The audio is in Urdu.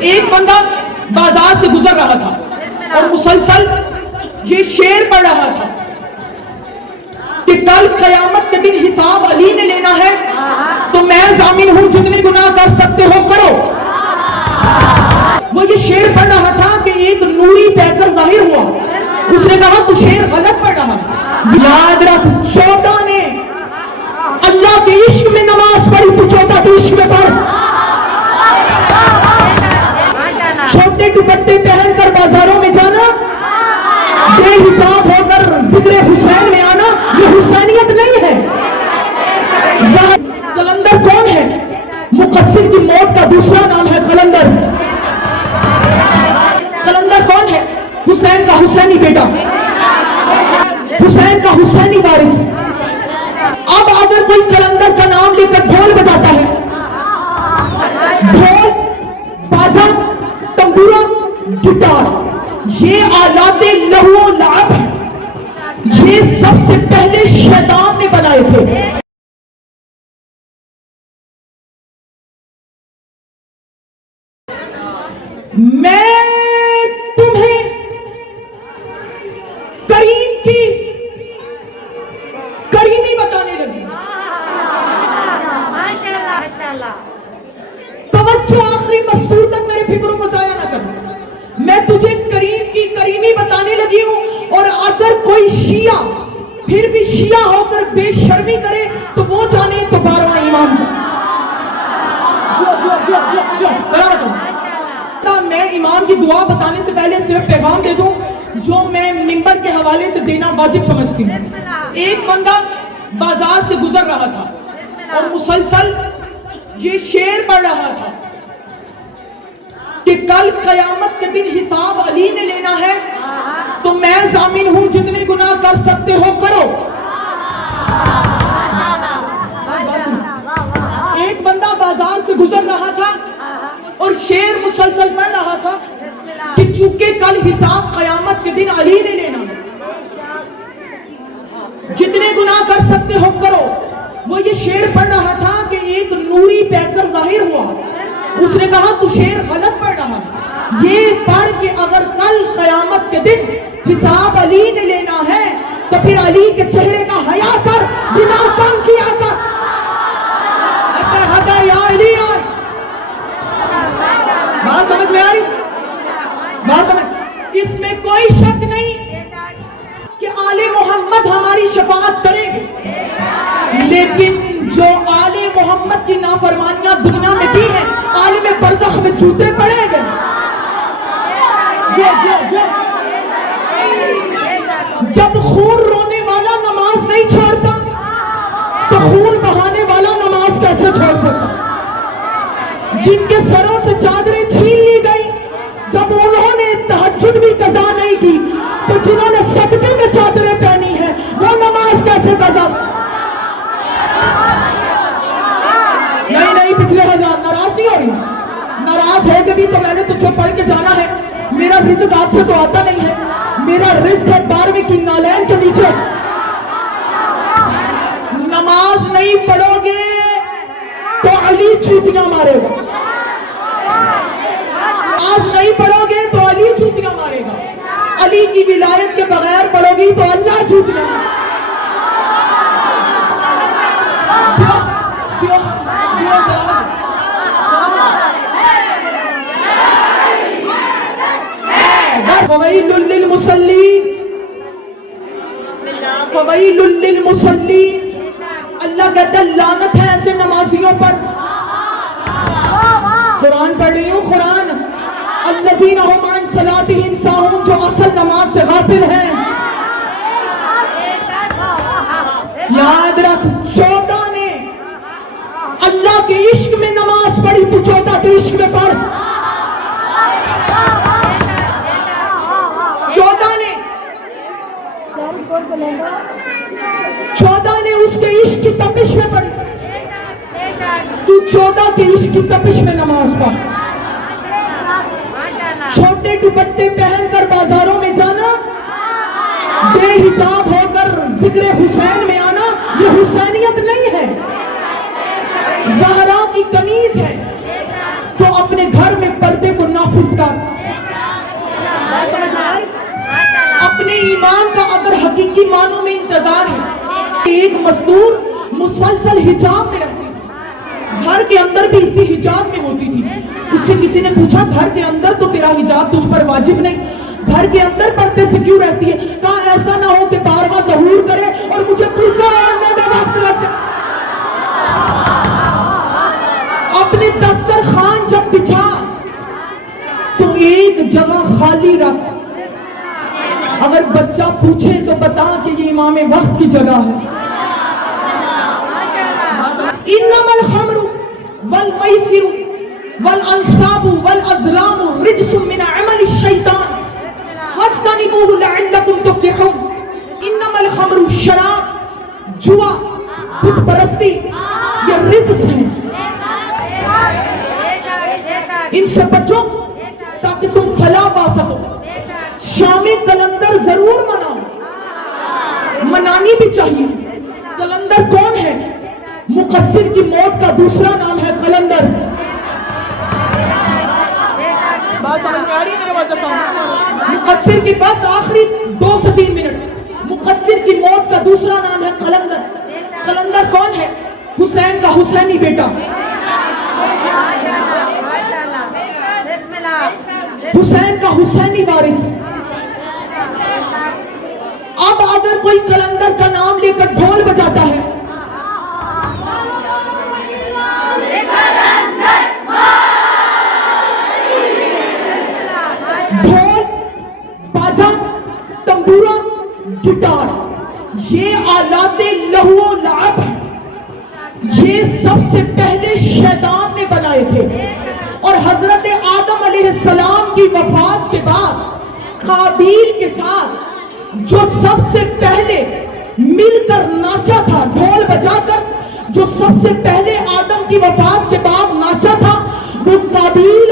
ایک بندہ بازار سے گزر رہا تھا اور مسلسل یہ شعر پڑھ رہا تھا کہ کل قیامت کے دن حساب علی نے لینا ہے تو میں ضامن ہوں، جتنے گناہ کر سکتے ہو کرو۔ وہ یہ شعر پڑھ رہا تھا کہ ایک نوری پیکر ظاہر ہوا، اس نے کہا تو شعر غلط پڑھ رہا ہے۔ یاد رکھ، 14 نے اللہ کے عشق میں نماز پڑھی، تو 14 کے عشق میں پڑھ۔ چھوٹے دوپٹے پہن کر بازاروں میں جانا، بے حجاب ہو کر ذکر حسین میں آنا، یہ حسینیت نہیں ہے۔ قلندر کون ہے؟ مقصر کی موت کا دوسرا نام ہے قلندر۔ قلندر کون ہے؟ حسین کا حسینی بیٹا، حسین کا حسینی وارث۔ اب اگر کوئی قلندر کا نام لے کر ڈھول بجاتا ہے، ڈھول، باجا، تنبورا، گٹار، یہ آلات لہو و لعب ہیں، یہ سب سے پہلے شیطان نے بنائے تھے۔ میں تمہیں کریم کی کریمی بتانے لگی۔ توجہ آخری مستور تک میرے فکروں کو ضائع نہ کرنا۔ میں تجھے کریم کی کریمی بتانے لگی ہوں، اور اگر کوئی شیعہ پھر بھی شیعہ ہو کر بے شرمی کرے تو وہ جانے تو 12واں امام جانے۔ سلامت ہوں۔ میں امام کی دعا بتانے سے پہلے صرف پیغام دے دوں جو میں منبر کے حوالے سے دینا واجب سمجھتی ہوں۔ ایک بندہ بازار سے گزر رہا تھا اور مسلسل یہ شعر پڑھ رہا تھا کہ کل قیامت کے دن حساب علی نے لینا ہے تو میں ضامن ہوں، جتنے گناہ کر سکتے ہو کرو۔ ایک بندہ بازار سے گزر رہا تھا اور شعر مسلسل پڑھ رہا تھا کہ چونکہ کل حساب قیامت کے دن علی نے لینا ہے، جتنے گناہ کر سکتے ہو کرو۔ وہ یہ شعر پڑھ رہا تھا کہ ایک نوری پیکر ظاہر ہوا، اس نے کہا تو شعر غلط پڑھ رہا ہے، یہ پڑھ کہ اگر کل قیامت کے دن حساب علی نے لینا ہے تو پھر علی کے چہرے کا حیا کر، گناہ کم کیا کر۔ ہدا یا علی آئے، بات سمجھ میں آ رہی؟ بات سمجھ، اس میں کوئی شک نہیں کہ آل محمد ہماری شفاعت کریں گے، لیکن جو آل محمد کی نافرمانیاں دنیا میں کی ہیں، عالم برزخ میں جوتے پڑیں گے۔ جب خون رونے والا نماز نہیں چھوڑتا تو خون بہانے والا نماز کیسے چھوڑ سکتا؟ جن کے سروں سے چادریں چھین لی گئی، جب انہوں نے تہجد بھی قضا نہیں کی تو جنہوں نے صدقے میں چادریں پہنی ہیں وہ نماز کیسے قضا؟ نہیں، پچھلے 1000 ناراض نہیں ہو رہی، ناراض ہو کے بھی تو میں نے تجھے پڑھ کے جانا ہے۔ میرا رزق آپ سے تو آتا نہیں ہے، میرا رزق ہے 12ویں کی نالین کے نیچے۔ نماز نہیں پڑھو گے تو علی چوٹیاں مارے گا، نماز نہیں پڑھو گے تو علی چوٹیاں مارے گا، علی کی ولایت کے بغیر پڑھو گی تو اللہ چوٹیاں مارے گا۔ فویل للمصلین، فویل للمصلین، اللہ کہتا ہے لعنت ہے ایسے نمازیوں پر۔ قرآن پڑھ رہی ہوں، قرآن، الذین هم عن صلاتهم ساہون، جو اصل نماز سے غافل ہیں۔ یاد رکھ، 14 نے اللہ کے عشق میں نماز پڑھی، تو 14 کے عشق میں پڑھ۔ 14 نے اس کے عشق کی تپش میں پڑھی، تو 14 کے عشق کی تپش میں نماز پڑھ۔ چھوٹے دوپٹے پہن کر بازاروں میں جانا، بے حجاب ہو کر ذکر حسین میں آنا، یہ حسینیت نہیں ہے، زہرا کی کنیز ہے۔ تو اپنے گھر میں پردے کو ایمان کا اگر حقیقی معنوں میں انتظار ہے، ایک مزدور مسلسل حجاب میں رہتی تھی، گھر کے اندر بھی اسی حجاب میں ہوتی تھی. اس سے کسی نے پوچھا گھر کے اندر تو تیرا حجاب تجھ پر واجب نہیں، گھر کے اندر پردے سے کیوں رہتی ہے؟ کہا ایسا نہ ہو کہ بارواں ظہور کرے اور مجھے برقع اوڑھنے میں وقت لگ جائے. اپنے دسترخوان جب بچھا تو ایک جگہ خالی رکھ. اگر بچہ پوچھے تو بتا کہ یہ امام وقت کی جگہ ہے. انما الخمر والمیسر والانصاب والازلام رجس من عمل الشیطان فاجتنبوه لعلکم تفلحون. انما الخمر شراب، جوا، بت پرستی یہ رجس ہے، ان سے بچو تاکہ تم فلاح پا سکو. شام کلندر ضرور مناؤ، منانی بھی چاہیے. کلندر کون ہے؟ مقصر کی موت کا دوسرا نام ہے کلندر. بات سمجھ میں آ رہی ہے میرے واسطے؟ مقصر کی بس آخری 2 سے 3 منٹ. مقصر کی موت کا دوسرا نام ہے کلندر. کلندر کون ہے؟ حسین کا حسینی بیٹا، حسین کا حسینی وارث. اب اگر کوئی کلندر کا نام لے کر ڈھول بجاتا ہے، ڈھول، باجا، تنبورا، گٹار، یہ آلات لہو و لعب ہیں. یہ سب سے پہلے شیطان نے بنائے تھے. اور حضرت آدم علیہ السلام کی وفات کے بعد قابیل کے ساتھ جو سب سے پہلے مل کر ناچا تھا ڈھول بجا کر، جو سب سے پہلے آدم کی وفات کے بعد ناچا تھا، وہ قابیل